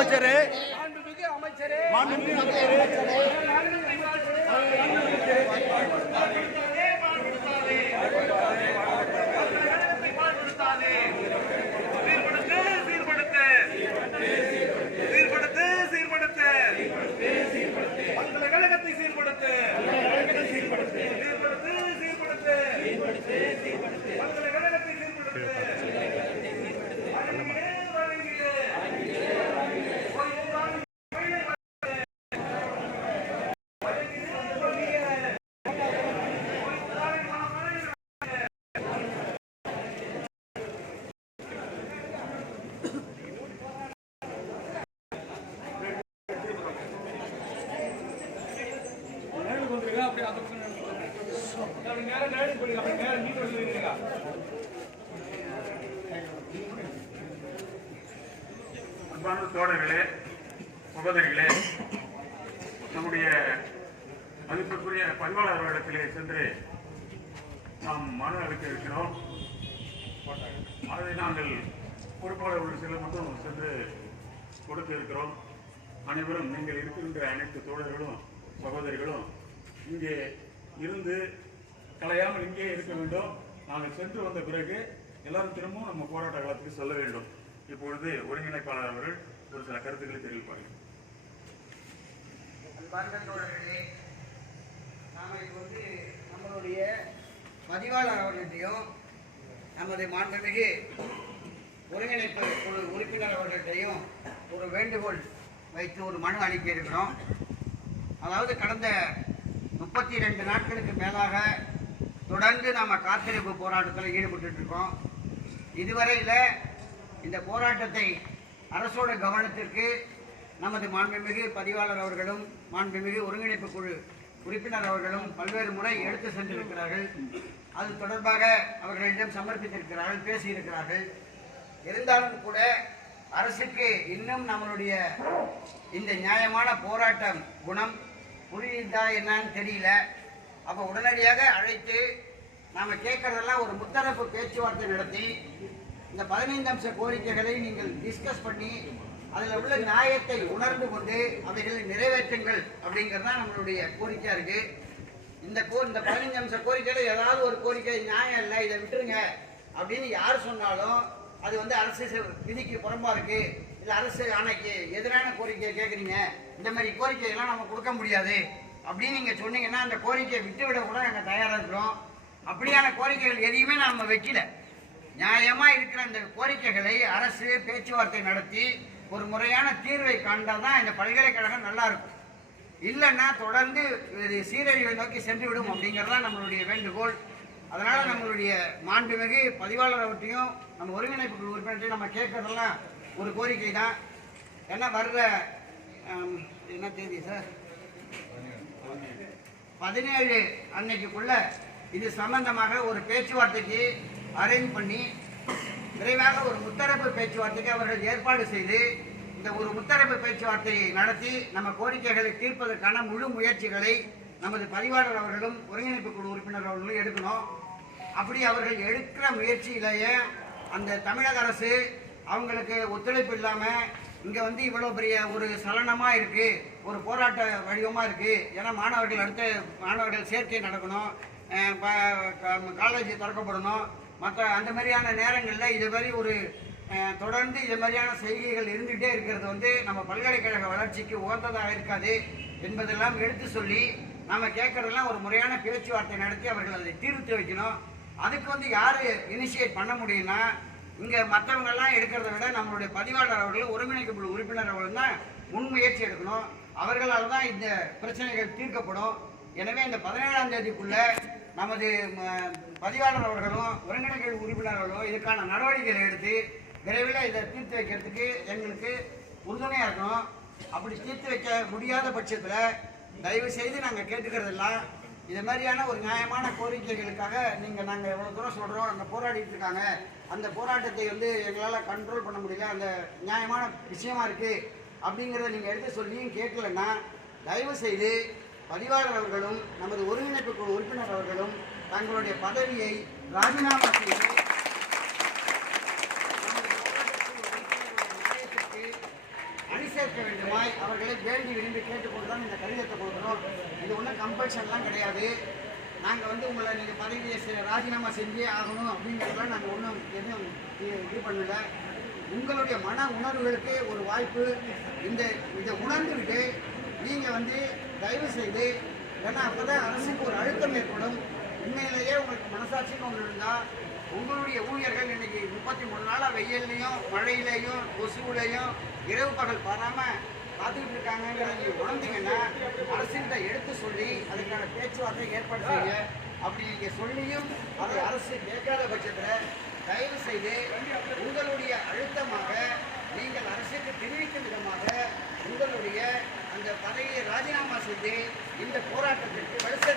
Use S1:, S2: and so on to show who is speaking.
S1: அமைச்சரே.
S2: மாண்புமிகு அமைச்சரே.
S1: மாண்புமிகு அமைச்சரே
S3: அன்பான தோழர்களே சகோதரிகளே நம்முடைய மதிப்பிற்குரிய பண்பாளர் இடத்திலே சென்று நாம் மன அளிக்க இருக்கிறோம். அதை நாங்கள் பொறுப்பாளர் உள்ள சில மட்டும் சென்று கொடுக்க இருக்கிறோம். அனைவரும் நீங்கள் இருக்கின்ற அனைத்து தோழர்களும் சகோதரிகளும் இங்கே இருந்து கலையாமல் இங்கே இருக்க வேண்டும். நாங்கள் சென்று வந்த பிறகு எல்லாரும் திரும்பவும் நம்ம போராட்ட காலத்துக்கு செல்ல வேண்டும். இப்பொழுது ஒருங்கிணைப்பாளர் அவர்கள் ஒரு சில கருத்துக்களை தெரிவிப்பார்கள்.
S4: நாம் இப்போ வந்து நம்மளுடைய பதிவாளர் அவர்களையும் நமது மாண்புமிகு ஒருங்கிணைப்பு குழு உறுப்பினர் அவர்கள்ட்டையும் ஒரு வேண்டுகோள் வைத்து ஒரு மனு அனுப்பியிருக்கிறோம். இருக்கிறோம் அதாவது கடந்த முப்பத்தி ரெண்டு நாட்களுக்கு மேலாக தொடர்ந்து நாம் காத்திருப்பு போராட்டத்தில் ஈடுபட்டு இருக்கோம் இதுவரையில் இந்த போராட்டத்தை அரசோட கவனத்திற்கு நமது மாண்புமிகு பதிவாளர் அவர்களும் மாண்புமிகு ஒருங்கிணைப்பு குழு உறுப்பினர் அவர்களும் பல்வேறு முறை எடுத்து சென்றிருக்கிறார்கள். அது தொடர்பாக அவர்களிடம் சமர்ப்பித்திருக்கிறார்கள் பேசியிருக்கிறார்கள். இருந்தாலும் கூட அரசுக்கு இன்னும் நம்மளுடைய இந்த நியாயமான போராட்டம் குணம் புரியுதா என்னன்னு தெரியல. அப்போ உடனடியாக அழைத்து நாம் கேட்கறதெல்லாம் ஒரு முத்தரப்பு பேச்சுவார்த்தை நடத்தி இந்த பதினைந்து அம்ச கோரிக்கைகளை நீங்கள் டிஸ்கஸ் பண்ணி அதில் உள்ள நியாயத்தை உணர்ந்து கொண்டு அவைகளை நிறைவேற்றுங்கள் அப்படிங்கிறது தான் நம்மளுடைய கோரிக்கையாக இருக்குது இந்த கோ இந்த பதினைஞ்சு அம்ச கோரிக்கையில் ஏதாவது ஒரு கோரிக்கை நியாயம் இல்லை இதை விட்டுருங்க அப்படின்னு யார் சொன்னாலும் அது வந்து அரசு விதிக்கு புறம்பா இருக்கு. இது அரசு ஆணைக்கு எதிரான கோரிக்கையை கேட்குறீங்க இந்த மாதிரி கோரிக்கையெல்லாம் நம்ம கொடுக்க முடியாது. அப்படின்னு நீங்கள் சொன்னீங்கன்னா அந்த கோரிக்கையை விட்டுவிட கூட நாங்கள் தயாராக இருக்கிறோம். அப்படியான கோரிக்கைகள் எதையுமே நம்ம வைக்கல. நியாயமாக இருக்கிற அந்த கோரிக்கைகளை அரசு பேச்சுவார்த்தை நடத்தி ஒரு முறையான தீர்வை கண்டாதான் இந்த பல்கலைக்கழகம் நல்லா இருக்கும். இல்லைன்னா தொடர்ந்து இது சீரழிவை நோக்கி சென்று விடும் அப்படிங்கிறதான் நம்மளுடைய வேண்டுகோள். அதனால் நம்மளுடைய மாண்புமிகு பதிவாளர் அவற்றையும் நம்ம ஒருங்கிணைப்பு குழு உறுப்பினர்கிட்டையும் நம்ம கேட்கறதெல்லாம் ஒரு கோரிக்கை தான். ஏன்னா வர்ற என்ன தேதி சார்? பதினேழு அன்னைக்குள்ள இது சம்பந்தமாக ஒரு பேச்சுவார்த்தைக்கு அரேஞ்ச் பண்ணி விரைவாக ஒரு முத்தரப்பு பேச்சுவார்த்தைக்கு அவர்கள் ஏற்பாடு செய்து இந்த ஒரு முத்தரப்பு பேச்சுவார்த்தையை நடத்தி நம்ம கோரிக்கைகளை தீர்ப்பதற்கான முழு முயற்சிகளை நமது பதிவாளர் அவர்களும் ஒருங்கிணைப்பு குழு உறுப்பினர் அவர்களும் எடுக்கணும். அப்படி அவர்கள் எடுக்கிற முயற்சியிலேயே அந்த தமிழக அரசு அவங்களுக்கு ஒத்துழைப்பு இல்லாமல் இங்கே வந்து இவ்வளோ பெரிய ஒரு சலனமாக இருக்குது ஒரு போராட்ட வடிவமாக இருக்குது ஏன்னா மாணவர்கள் அடுத்த மாணவர்கள் சேர்க்கை நடக்கணும் காலேஜ் திறக்கப்படணும். மற்ற அந்த மாதிரியான நேரங்களில் இது மாதிரி ஒரு தொடர்ந்து இது மாதிரியான செய்கைகள் இருந்துகிட்டே இருக்கிறது வந்து நம்ம பல்கலைக்கழக வளர்ச்சிக்கு உகந்ததாக இருக்காது என்பதெல்லாம் எடுத்து சொல்லி நம்ம கேட்கறதெல்லாம் ஒரு முறையான பேச்சுவார்த்தை நடத்தி அவர்கள் அதை தீர்த்து வைக்கணும். அதுக்கு வந்து யார் இனிஷியேட் பண்ண முடியும்னா இங்கே மற்றவங்கெல்லாம் எடுக்கிறத விட நம்மளுடைய பதிவாளர் அவர்கள் ஒருங்கிணைக்கப்பட்ட உறுப்பினர் அவர்கள் தான் முன்முயற்சி எடுக்கணும். அவர்களால் தான் இந்த பிரச்சனைகள் தீர்க்கப்படும். எனவே இந்த பதினேழாம் தேதிக்குள்ள நமது ம, பதிவாளர் அவர்களும் ஒருங்கிணைப்பு உறுப்பினர்களும் இதுக்கான நடவடிக்கைகளை எடுத்து விரைவில் இதை தீர்த்து வைக்கிறதுக்கு எங்களுக்கு உறுதுணையாக இருக்கணும். அப்படி தீர்த்து வைக்க முடியாத பட்சத்தில் தயவு செய்து நாங்கள் கேட்டுக்கிறதெல்லாம் இது மாதிரியான ஒரு நியாயமான கோரிக்கைகளுக்காக நீங்கள் நாங்கள் எவ்வளோ தூரம் சொல்கிறோம் அங்கே போராடிட்டு இருக்காங்க. அந்த போராட்டத்தை வந்து எங்களால் கண்ட்ரோல் பண்ண முடியல. அந்த நியாயமான விஷயமா இருக்குது அப்படிங்கிறத நீங்கள் எடுத்து சொல்லியும் கேட்கலன்னா தயவு செய்து பதிவாளர் அவர்களும் நமது ஒருங்கிணைப்பு குழு உறுப்பினர் அவர்களும் தங்களுடைய பதவியை ராஜினாமா செய்து நமது போராட்டத்தில் நியாயத்திற்கு பங்கேற்க வேண்டுமாய் அவர்களை வேண்டி விரும்பி கேட்டுக்கொண்டுதான் இந்த கடிதத்தை கொடுக்குறோம். இது ஒன்றும் கம்பல்ஷன்லாம் கிடையாது. நாங்கள் வந்து உங்களை நீங்கள் பதவியை ராஜினாமா செஞ்சே ஆகணும் அப்படிங்கிறதெல்லாம் நாங்கள் ஒன்றும் எதுவும் இது பண்ணல. உங்களுடைய மன உணர்வுகளுக்கு ஒரு வாய்ப்பு. இந்த இதை உணர்ந்துக்கிட்டு நீங்கள் வந்து தயவு செய்து ஏன்னா அப்போ தான் அரசுக்கு ஒரு அழுத்தம் ஏற்படும். உண்மையிலேயே உங்களுக்கு மனசாட்சின்னு ஒன்று இருந்தால் உங்களுடைய ஊழியர்கள் இன்னைக்கு முப்பத்தி மூணு நாளாக வெயில்லையும் மழையிலையும் கொசுவுலையும் இரவு பகல் பாராமல் பார்த்துக்கிட்டு இருக்காங்கிறத நீங்கள் உணர்ந்தீங்கன்னா அரசுகிட்ட எடுத்து சொல்லி அதுக்கான பேச்சுவார்த்தை ஏற்பாடு செய்யுங்க. அப்படி நீங்கள் சொல்லியும் அதை அரசு கேட்காத பட்சத்தில் தயவு செய்து உங்களுடைய அழுத்தமாக நீங்கள் அரசுக்கு தெரிவிக்கும் விதமாக உங்களுடைய அந்த பதவியை ராஜினாமா செய்து இந்த போராட்டத்திற்கு வலுசை